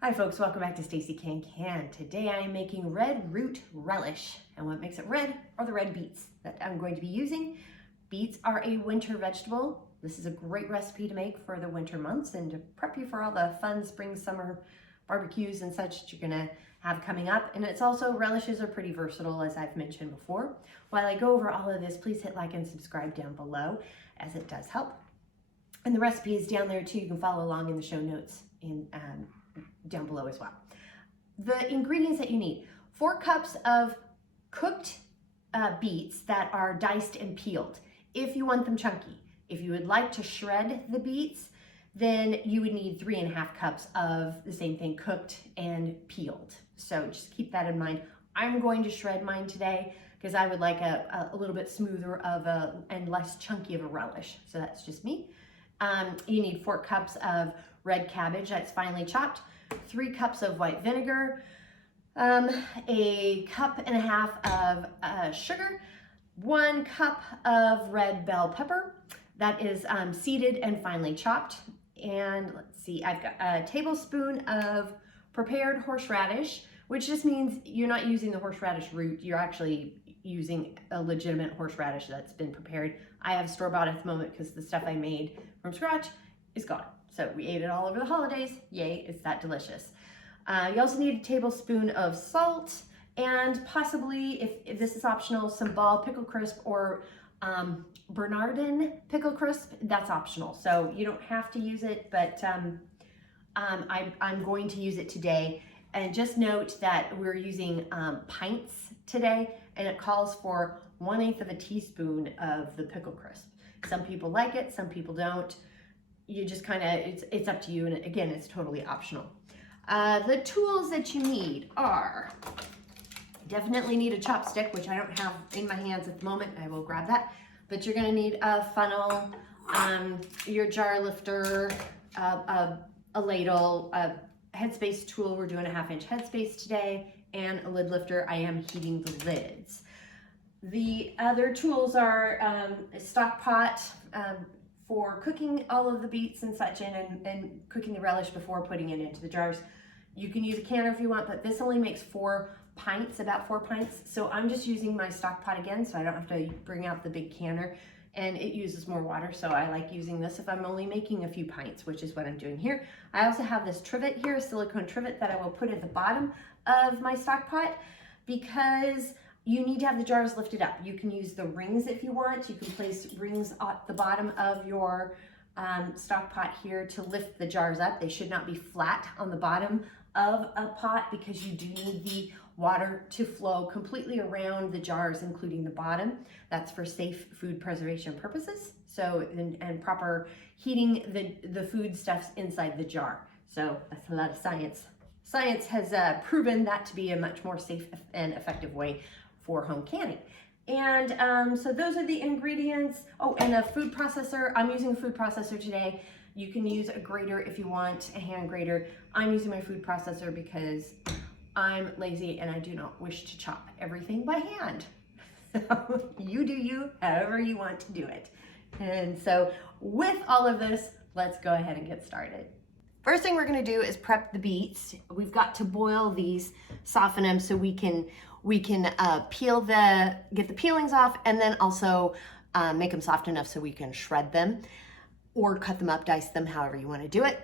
Hi folks, welcome back to Stacey Can. Today I am making red root relish, and what makes it red are the red beets that I'm going to be using. Beets are a winter vegetable. This is a great recipe to make for the winter months and to prep you for all the fun spring, summer barbecues and such that you're gonna have coming up. And it's also, relishes are pretty versatile, as I've mentioned before. While I go over all of this, please hit like and subscribe down below, as it does help. And the recipe is down there too. You can follow along in the show notes down below as well. The ingredients that you need: 4 cups of cooked beets that are diced and peeled, if you want them chunky. If you would like to shred the beets, then you would need 3.5 cups of the same thing, cooked and peeled. So just keep that in mind. I'm going to shred mine today because I would like a little bit smoother and less chunky of a relish. So that's just me. You need 4 cups of red cabbage that's finely chopped, 3 cups of white vinegar, a cup and a half of sugar, 1 cup of red bell pepper that is seeded and finely chopped, and let's see, I've got a tablespoon of prepared horseradish, which just means you're not using the horseradish root, you're actually using a legitimate horseradish that's been prepared. I have store-bought at the moment because the stuff I made from scratch is gone. So we ate it all over the holidays. Yay, it's that delicious. You also need a tablespoon of salt and possibly, if this is optional, some ball pickle crisp or Bernardin pickle crisp. That's optional. So you don't have to use it, but I'm going to use it today. And just note that we're using Pints today, and it calls for 1/8 of a teaspoon of the pickle crisp. Some people like it, some people don't. You just kind of, it's up to you, and again, it's totally optional. The tools that you need are, definitely need a chopstick, which I don't have in my hands at the moment. I will grab that. But you're gonna need a funnel, your jar lifter, a ladle, a Headspace tool. We're doing a 1/2-inch Headspace today, and a lid lifter. I am heating the lids. The other tools are a stock pot for cooking all of the beets and such in, and cooking the relish before putting it into the jars. You can use a canner if you want, but this only makes 4 pints, about 4 pints. So I'm just using my stock pot again, so I don't have to bring out the big canner, and it uses more water. So I like using this if I'm only making a few pints, which is what I'm doing here. I also have this trivet here, a silicone trivet that I will put at the bottom of my stock pot because you need to have the jars lifted up. You can use the rings if you want. You can place rings at the bottom of your stock pot here to lift the jars up. They should not be flat on the bottom of a pot because you do need the water to flow completely around the jars, including the bottom. That's for safe food preservation purposes. So, and proper heating the foodstuffs inside the jar. So that's a lot of science. Science has proven that to be a much more safe and effective way for home canning. And so those are the ingredients. Oh, and a food processor. I'm using a food processor today. You can use a grater if you want, a hand grater. I'm using my food processor because I'm lazy and I do not wish to chop everything by hand. So you do you, however you want to do it. And so with all of this, let's go ahead and get started. First thing we're gonna do is prep the beets. We've got to boil these, soften them so we can get the peelings off, and then also make them soft enough so we can shred them or cut them up, dice them, however you want to do it.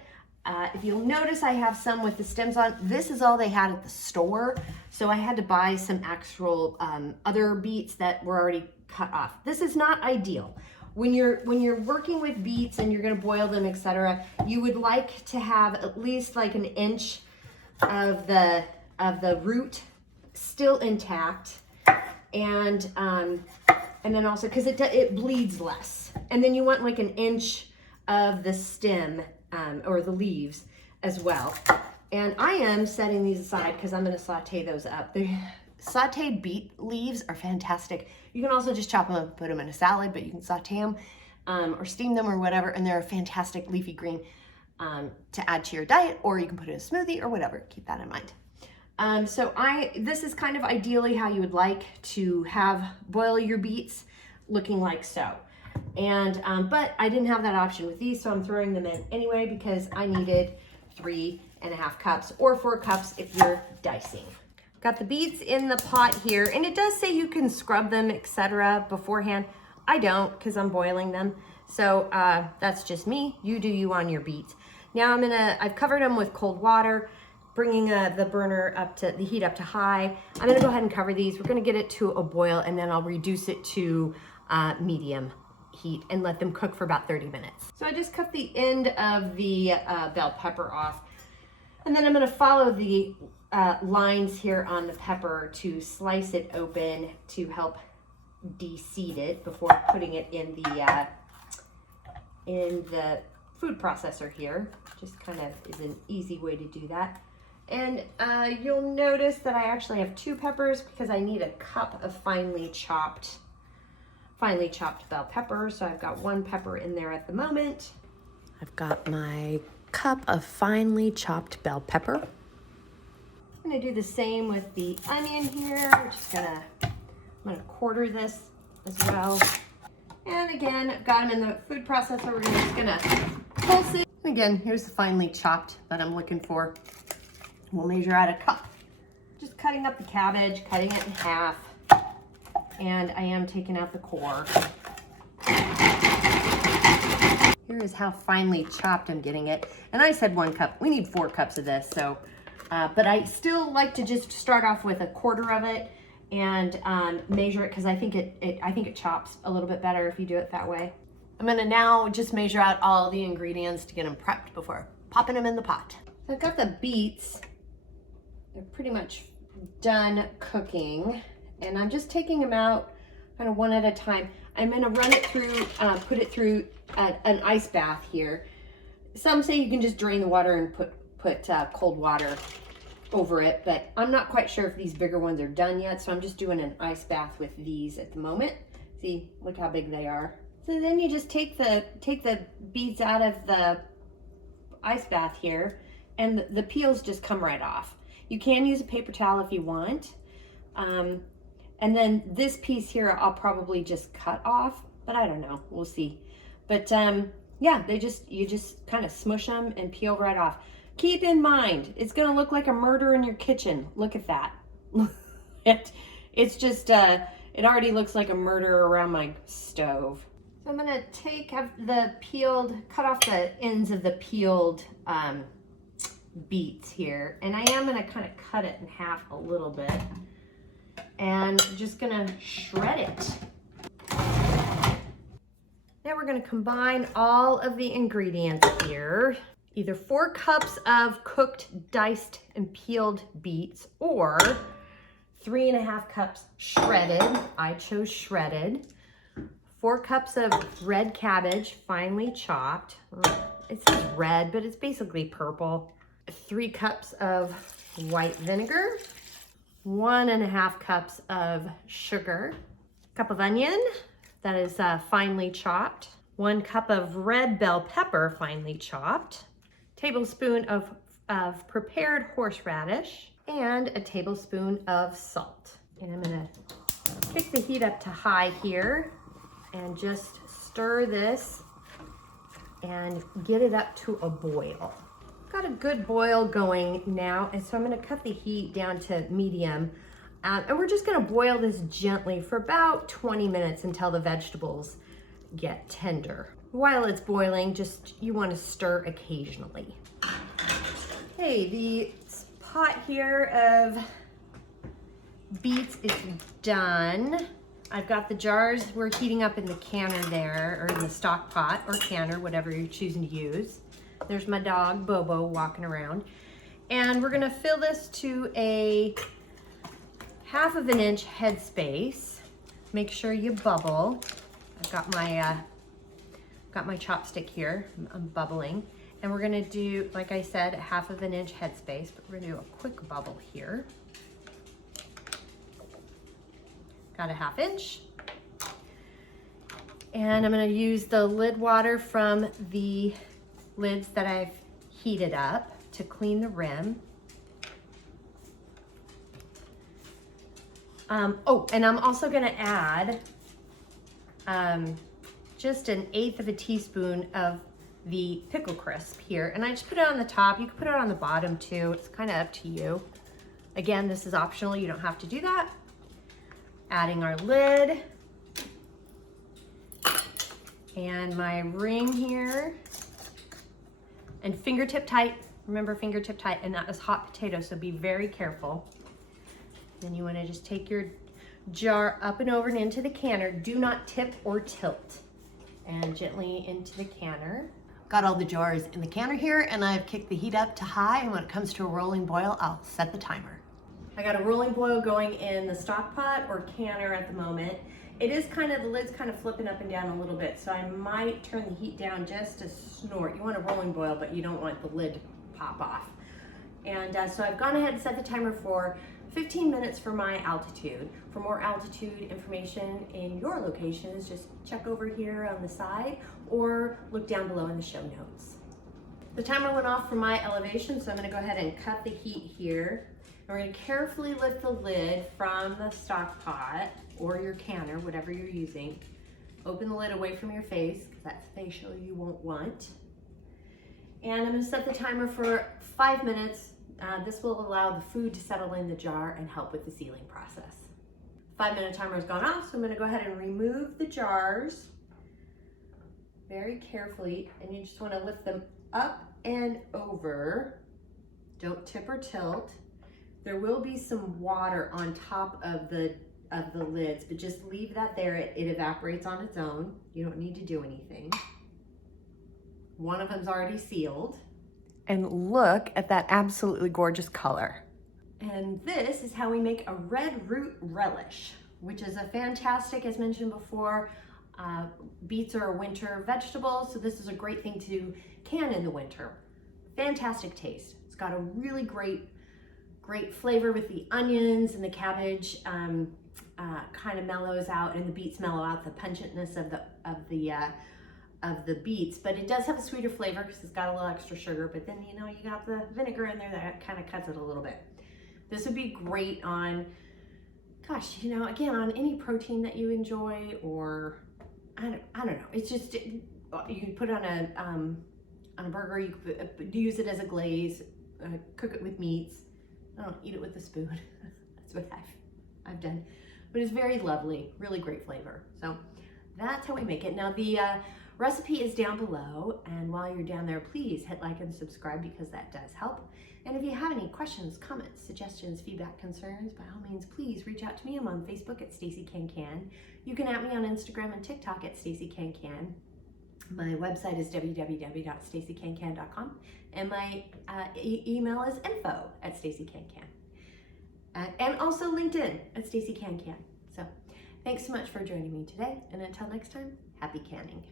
If you'll notice, I have some with the stems on. This is all they had at the store, so I had to buy some actual other beets that were already cut off. This is not ideal. When you're working with beets and you're going to boil them, etc., you would like to have at least like 1 inch of the root still intact, and then also because it bleeds less, and then you want like 1 inch of the stem or the leaves as well. And I am setting these aside because I'm going to saute those up. The sauteed beet leaves are fantastic. You can also just chop them up and put them in a salad, but you can saute them or steam them or whatever, and they're a fantastic leafy green to add to your diet, or you can put it in a smoothie or whatever. Keep that in mind. This is kind of ideally how you would like to boil your beets, looking like so. And, but I didn't have that option with these, so I'm throwing them in anyway because I needed 3 3.5 cups, or 4 cups if you're dicing. Got the beets in the pot here, and it does say you can scrub them, etc. beforehand. I don't, because I'm boiling them. So that's just me. You do you on your beets. Now I've covered them with cold water, bringing the burner up to, the heat up to high. I'm gonna go ahead and cover these. We're gonna get it to a boil, and then I'll reduce it to medium heat and let them cook for about 30 minutes. So I just cut the end of the bell pepper off, and then I'm gonna follow the lines here on the pepper to slice it open to help de-seed it before putting it in the food processor here. Just kind of is an easy way to do that. And you'll notice that I actually have 2 peppers because I need a cup of finely chopped bell pepper. So I've got 1 pepper in there at the moment. I've got my cup of finely chopped bell pepper. I'm gonna do the same with the onion here. I'm gonna quarter this as well. And again, I've got them in the food processor. We're just gonna pulse it. And again, here's the finely chopped that I'm looking for. We'll measure out a cup. Just cutting up the cabbage, cutting it in half. And I am taking out the core. Here is how finely chopped I'm getting it. And I said 1 cup. We need 4 cups of this, so. But I still like to just start off with a quarter of it and measure it, because I think it chops a little bit better if you do it that way. I'm gonna now just measure out all the ingredients to get them prepped before popping them in the pot. So I've got the beets. They're pretty much done cooking, and I'm just taking them out kind of one at a time. I'm gonna run it through, put it through an ice bath here. Some say you can just drain the water and put cold water over it, but I'm not quite sure if these bigger ones are done yet, so I'm just doing an ice bath with these at the moment. See, look how big they are. So then you just take the beets out of the ice bath here, and the peels just come right off. You can use a paper towel if you want, and then this piece here I'll probably just cut off, but I don't know, we'll see. But yeah, you just kind of smush them and peel right off. Keep in mind, it's gonna look like a murder in your kitchen. Look at that. It's just, it already looks like a murder around my stove. So I'm gonna cut off the ends of the peeled beets here. And I am gonna kind of cut it in half a little bit. And just gonna shred it. Now we're gonna combine all of the ingredients here. Either 4 cups of cooked, diced, and peeled beets, or 3.5 cups shredded. I chose shredded. 4 cups of red cabbage, finely chopped. It says red, but it's basically purple. 3 cups of white vinegar. 1.5 cups of sugar. A cup of onion that is finely chopped. 1 cup of red bell pepper, finely chopped. Tablespoon of prepared horseradish, and a tablespoon of salt. And I'm gonna kick the heat up to high here and just stir this and get it up to a boil. Got a good boil going now, and so I'm gonna cut the heat down to medium. And we're just gonna boil this gently for about 20 minutes until the vegetables get tender. While it's boiling, you want to stir occasionally. Okay, the pot here of beets is done. I've got the jars we're heating up in the canner there, or in the stock pot or canner, whatever you're choosing to use. There's my dog, Bobo, walking around. And we're gonna fill this to a 1/2 inch headspace. Make sure you bubble. I've got my chopstick here, I'm bubbling. And we're gonna do, like I said, a 1/2 inch headspace, but we're gonna do a quick bubble here. Got a 1/2 inch. And I'm gonna use the lid water from the lids that I've heated up to clean the rim. Oh, and I'm also gonna add just 1/8 of a teaspoon of the pickle crisp here, and I just put it on the top. You can put it on the bottom too. It's kind of up to you. Again, this is optional. You don't have to do that. Adding our lid and my ring here, and fingertip tight. Remember, fingertip tight, and that is hot potato, so be very careful. Then you want to just take your jar up and over and into the canner. Do not tip or tilt. And gently into the canner. Got all the jars in the canner here, and I've kicked the heat up to high, and when it comes to a rolling boil, I'll set the timer. I got a rolling boil going in the stock pot or canner at the moment. It is kind of, the lid's kind of flipping up and down a little bit, so I might turn the heat down just a snort. You want a rolling boil, but you don't want the lid to pop off. And so I've gone ahead and set the timer for 15 minutes for my altitude. For more altitude information in your locations, just check over here on the side or look down below in the show notes. The timer went off for my elevation, so I'm gonna go ahead and cut the heat here. And we're gonna carefully lift the lid from the stock pot or your canner, whatever you're using. Open the lid away from your face, because that's facial you won't want. And I'm gonna set the timer for 5 minutes. This will allow the food to settle in the jar and help with the sealing process. 5-minute timer has gone off, so I'm gonna go ahead and remove the jars very carefully, and you just wanna lift them up and over. Don't tip or tilt. There will be some water on top of the lids, but just leave that there. It evaporates on its own. You don't need to do anything. One of them's already sealed. And look at that absolutely gorgeous color. And this is how we make a red root relish, which is a fantastic, as mentioned before, beets are a winter vegetable, so this is a great thing to can in the winter. Fantastic taste. It's got a really great flavor with the onions, and the cabbage kind of mellows out, and the beets mellow out the pungentness of the beets, but it does have a sweeter flavor because it's got a little extra sugar, but then you know you got the vinegar in there that kind of cuts it a little bit. This would be great on, gosh, you know, again, on any protein that you enjoy, or I don't know. It's just, you can put it on a burger, you could use it as a glaze, cook it with meats. I don't eat it with a spoon. That's what I've done, but it's very lovely, really great flavor. So that's how we make it. Now the recipe is down below, and while you're down there, please hit like and subscribe, because that does help. And if you have any questions, comments, suggestions, feedback, concerns, by all means, please reach out to me. I'm on Facebook at Stacey Can Can. You can at me on Instagram and TikTok at Stacey Can Can. My website is www.staceycancan.com, and my email is info@staceycancan. And also LinkedIn at Stacey Can Can. So thanks so much for joining me today, and until next time, happy canning.